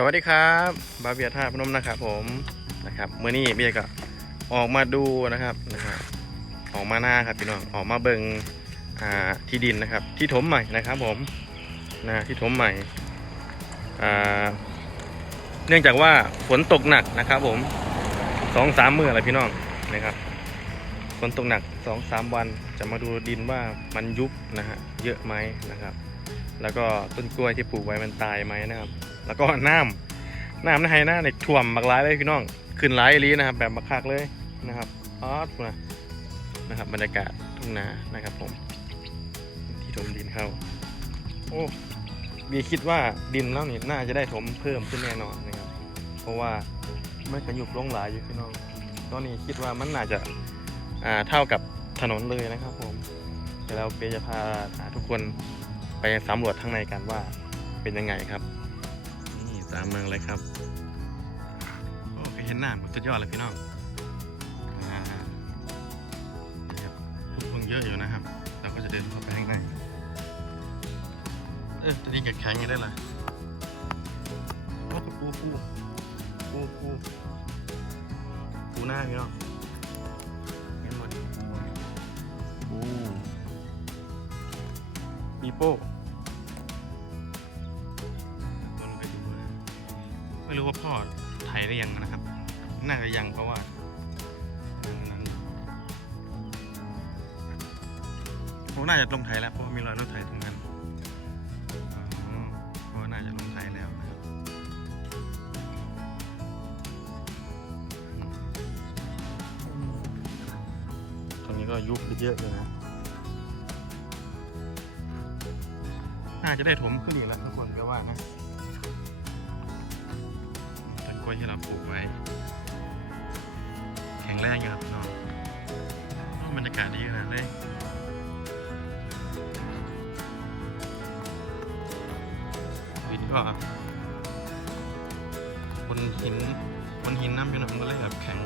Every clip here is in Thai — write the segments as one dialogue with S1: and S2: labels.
S1: สวัสดีครับบาเบียท่าพนมนะครับผมนะครับเมื่อนี้เบียก็ออกมาดูนะครับนะครับออกมาหน้าครับพี่น้องออกมาเบิงอ่าที่ดินนะครับ ที่ถมใหม่นะครับผมนะที่ถมใหม่อ่าเนื่องจากว่าฝนตกหนักนะครับผมสองสามมื้ออะไรพี่น้องนะครับฝนตกหนักสองสามวันจะมาดูดินว่ามันยุบนะฮะเยอะไหมนะครับ แล้วก็ต้นกล้วยที่ปลูกไว้มันตายไหมนะครับ แล้วก็น้ำน้ำในไฮหน้าในท่วมบักร้ายเลยพี่น้อง ขึ้นร้ายลีนะครับ แบบบักคักเลยนะครับอ๋อทุกนะนะครับ บรรยากาศทุ่งนานะครับผม ที่ถมดินเข้า โอ้บีคิดว่าดินแล้วนี่น่าจะได้ถมเพิ่มขึ้นแน่นอนนะครับ เพราะว่าไม่ขยุบลงหลายอยู่พี่น้อง ตอนนี้คิดว่ามันน่าจะอ่าเท่ากับถนนเลยนะครับผมเดี๋ยวเราเปียจะพาทุกคนไปสำรวจข้างในกันว่าเป็นยังไงครับ ตามเมืองเลยครับ โอ้เคยเห็นหน้ามันสุดยอดเลยพี่น้องอ่าครับทุกคนเยอะอยู่นะครับ เราก็จะเดินเข้าไปข้างในเออตอนนี้แข็งๆยังได้เลยโอ้ปูปูปูปูปูหน้าพี่น้องเห็นหมดปูปีโป้ รู้ว่าพ่อไถได้ยังนะครับ น่าจะยังเพราะว่าผมน่าจะลงไถแล้วเพราะมีรอยรถไถตรงนั้นเพราะว่าน่าจะลงไถแล้วนะครับตรงนี้ก็ยุบเยอะอยู่นะ น่าจะได้ถมขึ้นอีกแล้วทุกคนก็ว่านะ ล้วยที่เราปลูกไว้ แข็งแรงอยู่ครับพี่น้องโอ้บรรยากาศดีขนาดเลยวินก็บนหินบนหินน้ำอยู่นะมันก็เลยแบบแข็ง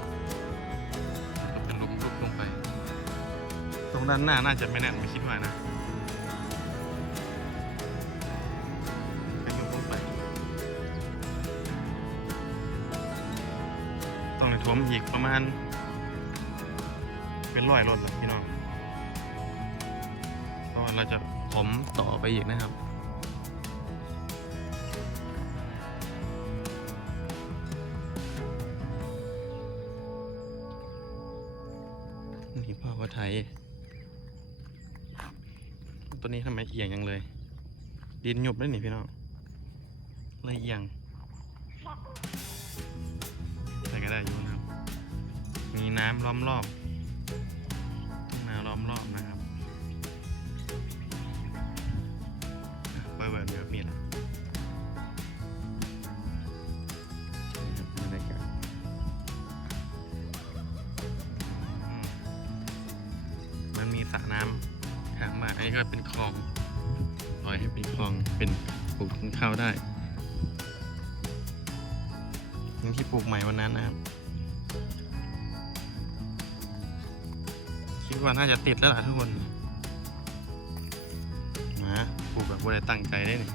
S1: เป็นลุกลุกลงไป ตรงด้านหน้าน่าจะไม่แน่นไม่คิดว่านะ มอีกประมาณ เป็นร้อยรถแล้วพี่น้องเพราะว่าเราจะผมต่อไปอีกนะครับนี่พ่อว่าไทย ตัวนี้ทำไมเอียงยังเลย ดินหยบได้หนิพี่น้องเลยเอียงใส่ก็ได้อยู่นะ มีน้ำล้อมรอบทุ่งนาล้อมรอบนะครับอะเปิดแบบเดียวมีแหละนี่ครับบรรยากาศอืมมันมีสระน้ำข้างบ้านอันนี้ก็เป็นคลองปล่อยให้เป็นคลองเป็นปลูกต้นข้าวได้อย่างที่ปลูกใหม่วันนั้นนะครับ ว่าน่าจะติดแล้วล่ะทุกคนมาปลูกแบบบริตั้งใจได้นี่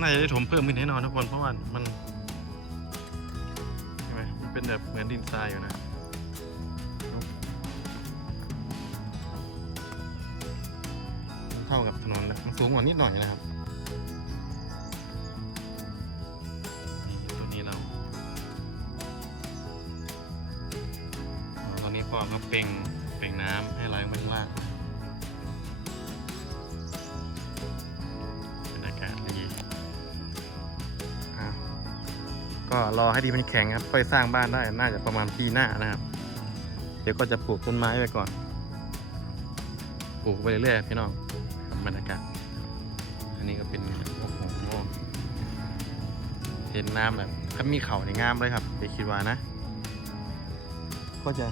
S1: น่าจะได้ถมเพิ่มขึ้นแน่นอนทุกคนเพราะว่ามันใช่ไหมมันเป็นแบบเหมือนดินทรายอยู่นะเท่ากับถนนนะมันสูงกว่านิดหน่อยนะครับ ตอนนี้พ่อก็เป่งเป่งน้ำให้ไหลลงไปข้างล่างบรรยากาศดีอะก็รอให้ดีมันแข็งครับค่อยสร้างบ้านได้น่าจะประมาณปีหน้านะครับ เดี๋ยวก็จะปลูกต้นไม้ไปก่อนปลูกไปเรื่อยๆพี่น้องบรรยากาศอันนี้ก็เป็นโอ้โหเห็นน้ำแบบถ้ามีเขาในงามเลยครับไปคิดว่านะ ก็จะ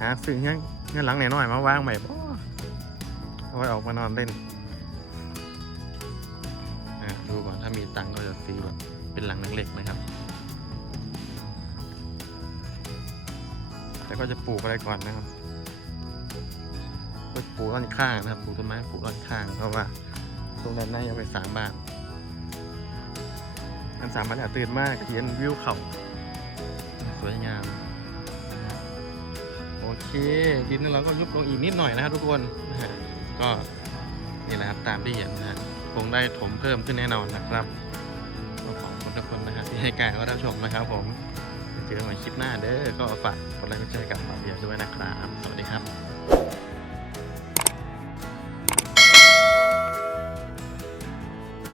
S1: หาซื้อเงี้ยเงี้ยหลังไหนหน่อยมาวางใหม่บ่เอาไว้ออกมานอนเล่นอะดูก่อนถ้ามีตังก็จะซื้อแบบเป็นหลังเล็กๆนะครับ แต่ก็จะปลูกอะไรก่อนนะครับก็ปลูกด้านข้างนะครับปลูกต้นไม้ปลูกด้านข้างเพราะว่า ตรงนั้นน่าจะไปสามบ้านอันสามบ้านแล้วตื่นมากเห็นวิวเขาสวยงาม โอเค ดินเราก็ยุบลงอีกนิดหน่อยนะครับทุกคนนะฮะก็นี่แหละครับตามที่เห็นนะฮะคงได้ถมเพิ่มขึ้นแน่นอนนะครับก็ขอบคุณทุกคนนะครับที่ให้การก็รับชมนะครับ ผมเจอกันใหม่คลิปหน้าเด้อก็ฝากกดไลค์กดแชร์กับฝากเบียด้วยนะครับ สวัสดีครับ